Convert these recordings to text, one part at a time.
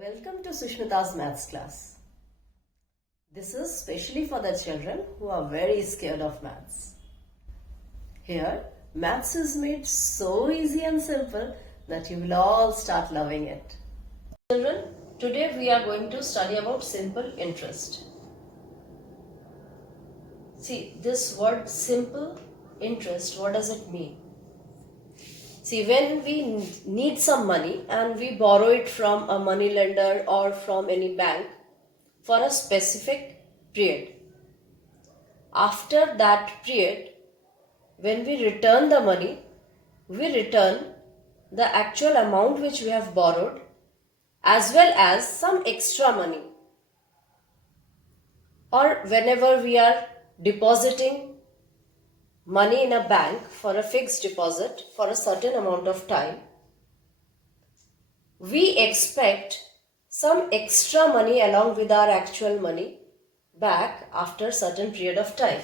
Welcome to Sushmita's Maths class. This is specially for the children who are very scared of maths. Here, maths is made so easy and simple that you will all start loving it. Children, today we are going to study about simple interest. See, this word simple interest, what does it mean? See, when we need some money and we borrow it from a money lender or from any bank for a specific period. After that period, when we return the money, we return the actual amount which we have borrowed as well as some extra money. Or whenever we are depositing money in a bank for a fixed deposit for a certain amount of time, we expect some extra money along with our actual money back after a certain period of time.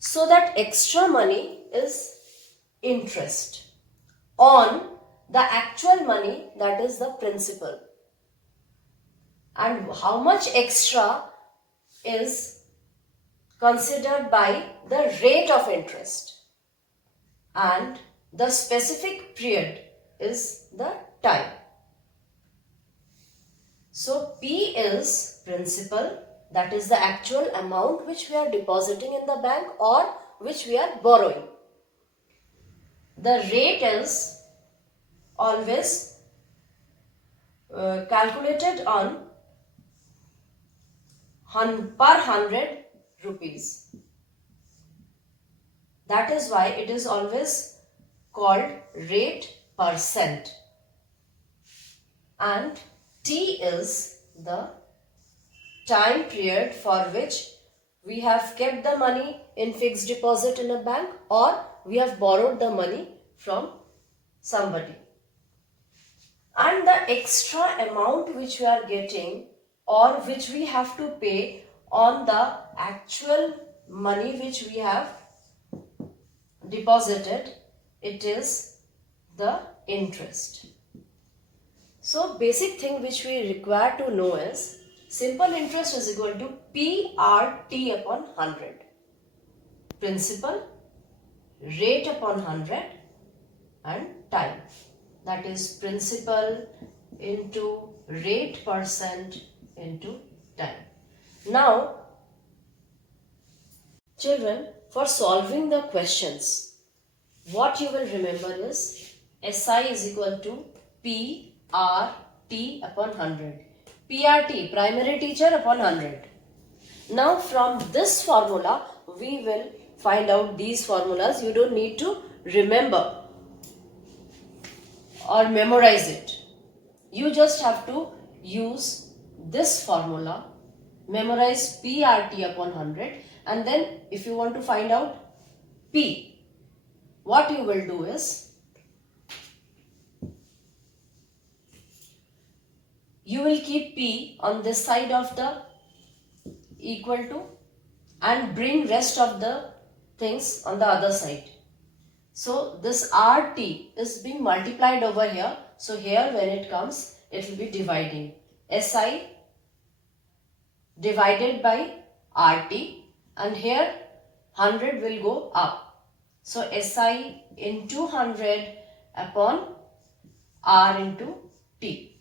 So that extra money is interest on the actual money, that is the principal. And how much extra is considered by the rate of interest, and the specific period is the time. So P is principal, that is the actual amount which we are depositing in the bank or which we are borrowing. The rate is always calculated on per 100 rupees. That is why it is always called rate percent. And T is the time period for which we have kept the money in fixed deposit in a bank or we have borrowed the money from somebody. And the extra amount which we are getting or which we have to pay on the actual money which we have deposited, it is the interest. So basic thing which we require to know is simple interest is equal to PRT upon 100. Principal, rate upon 100 and time. That is principal into rate percent into time. Now, children, for solving the questions, what you will remember is SI is equal to PRT upon 100. PRT, primary teacher upon 100. Now, from this formula, we will find out these formulas. You don't need to remember or memorize it. You just have to use this formula, memorize PRT upon 100, and then if you want to find out P, what you will do is you will keep P on this side of the equal to and bring rest of the things on the other side. So this RT is being multiplied over here. So here when it comes, it will be dividing. SI divided by RT, and here 100 will go up. So SI into 100 upon R into T.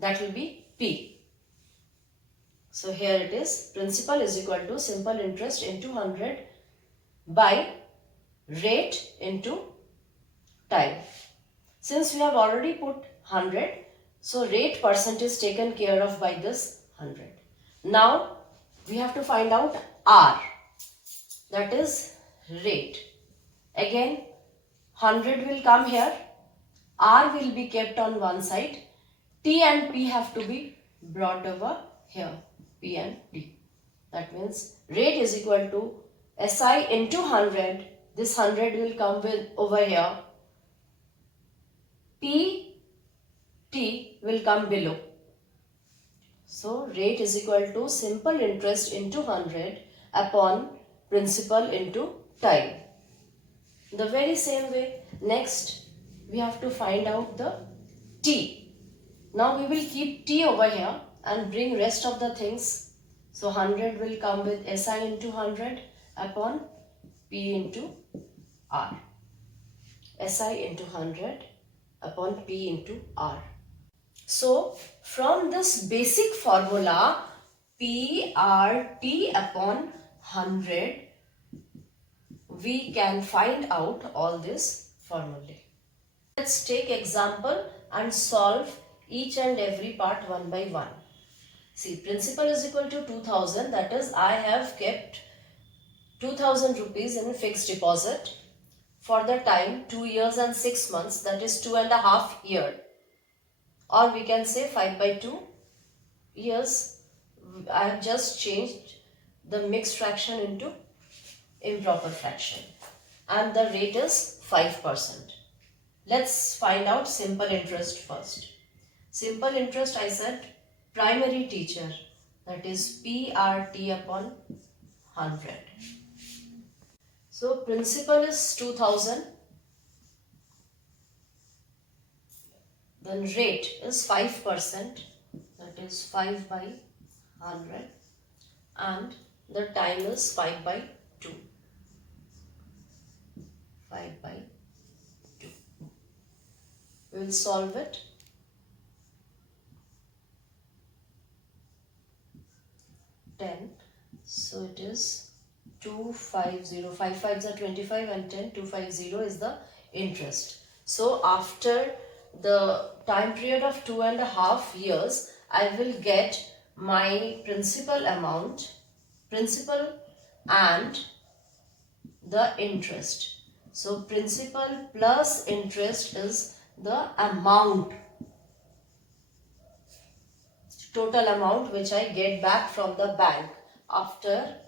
That will be P. So here it is, principal is equal to simple interest into 100 by rate into time. Since we have already put 100, so rate percent is taken care of by this 100. Now we have to find out R, that is rate. Again 100 will come here, R will be kept on one side, T and P have to be brought over here, P and T. That means rate is equal to SI into 100, this 100 will come with over here, P, T will come below. So rate is equal to simple interest into 100 upon principal into time. The very same way, next we have to find out the T. Now we will keep T over here and bring rest of the things. So 100 will come with SI into 100 upon P into R. SI into 100 upon P into R. So from this basic formula PRT upon 100, we can find out all this formulae. Let's take example and solve each and every part one by one. See, principal is equal to 2000, that is I have kept 2000 rupees in a fixed deposit for the time 2 years and 6 months, that is 2.5 years, or we can say 5 by 2 years. I have just changed the mixed fraction into improper fraction and the rate is 5%. Let's find out simple interest first. Simple interest, I said primary teacher, that is PRT upon 100. So principal is 2000, then rate is 5%, that is 5 by 100, and the time is 5 by 2. 5 by 2. We will solve it. 10. So it is 250. 5 5s are 25 and 10. 250 is the interest. So after the time period of 2.5 years, I will get my principal amount, principal and the interest. So principal plus interest is the amount, total amount which I get back from the bank after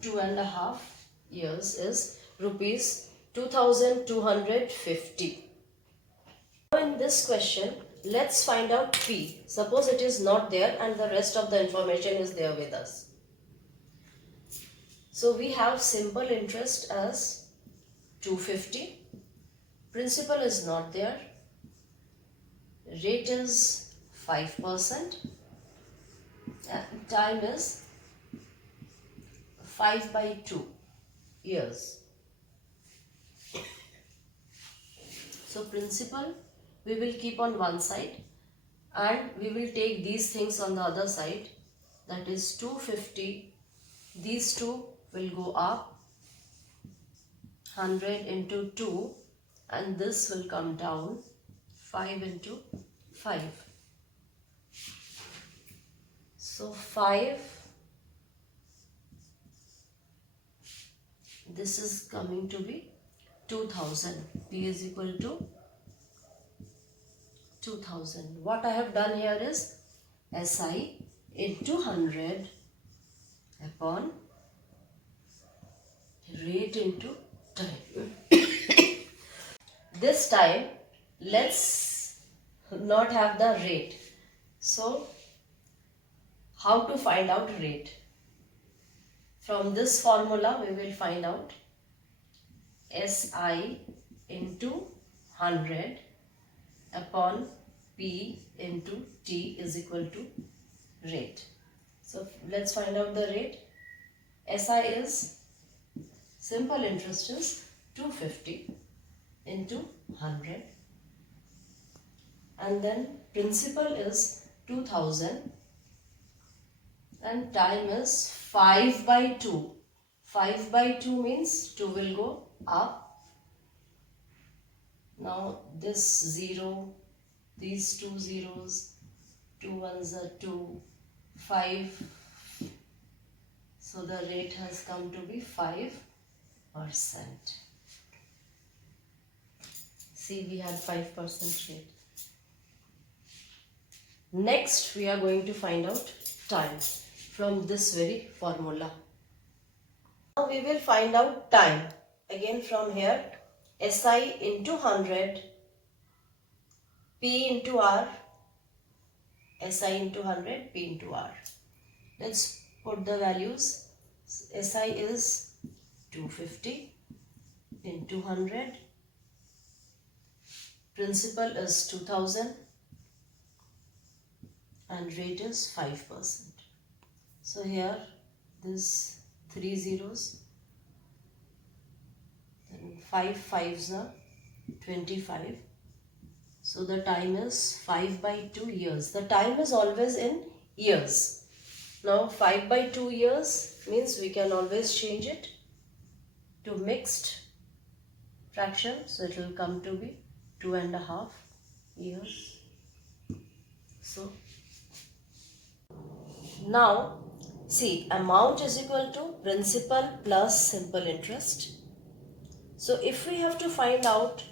2.5 years is rupees 2250. Now in this question, let's find out P. Suppose it is not there and the rest of the information is there with us. So we have simple interest as 250. Principal is not there. Rate is 5%. Time is 5 by 2 years. So principal we will keep on one side and we will take these things on the other side, that is 250. These two will go up, 100 into 2, and this will come down, 5 into 5. So 5, this is coming to be 2000. P is equal to 2000. What I have done here is SI into 100 upon rate into time. This time let's not have the rate. So how to find out rate? From this formula we will find out SI into 100 upon P into T is equal to rate. So let's find out the rate. SI is, simple interest is 250 into 100, and then principal is 2000 and time is 5 by 2. 5 by 2 means 2 will go up. Now this 0, these 2 zeros, 2 ones are 2, 5. So the rate has come to be 5%. See, we had 5% rate. Next we are going to find out time from this very formula. Now we will find out time. Again from here, SI into 100, P into R, SI into 100, P into R. Let's put the values. SI is 250 into 100, principal is 2000 and rate is 5%. So here this 3 zeros, then 5 fives are 25. So the time is 5 by 2 years. The time is always in years. Now 5 by 2 years means we can always change it to mixed fraction. So it will come to be 2.5 years. So now see, amount is equal to principal plus simple interest. So if we have to find out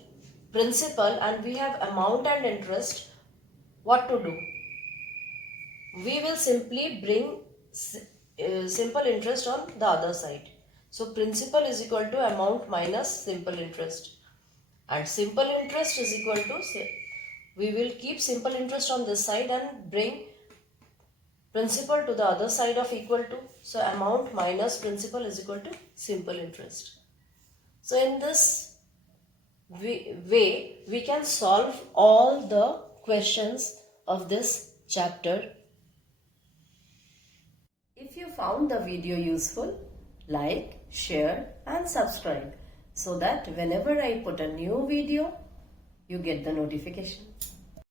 principal and we have amount and interest, what to do? We will simply bring simple interest on the other side. So principal is equal to amount minus simple interest, and simple interest is equal to, we will keep simple interest on this side and bring principal to the other side of equal to. So amount minus principal is equal to simple interest. So in this way we can solve all the questions of this chapter. If you found the video useful, like, share and subscribe so that whenever I put a new video, you get the notification.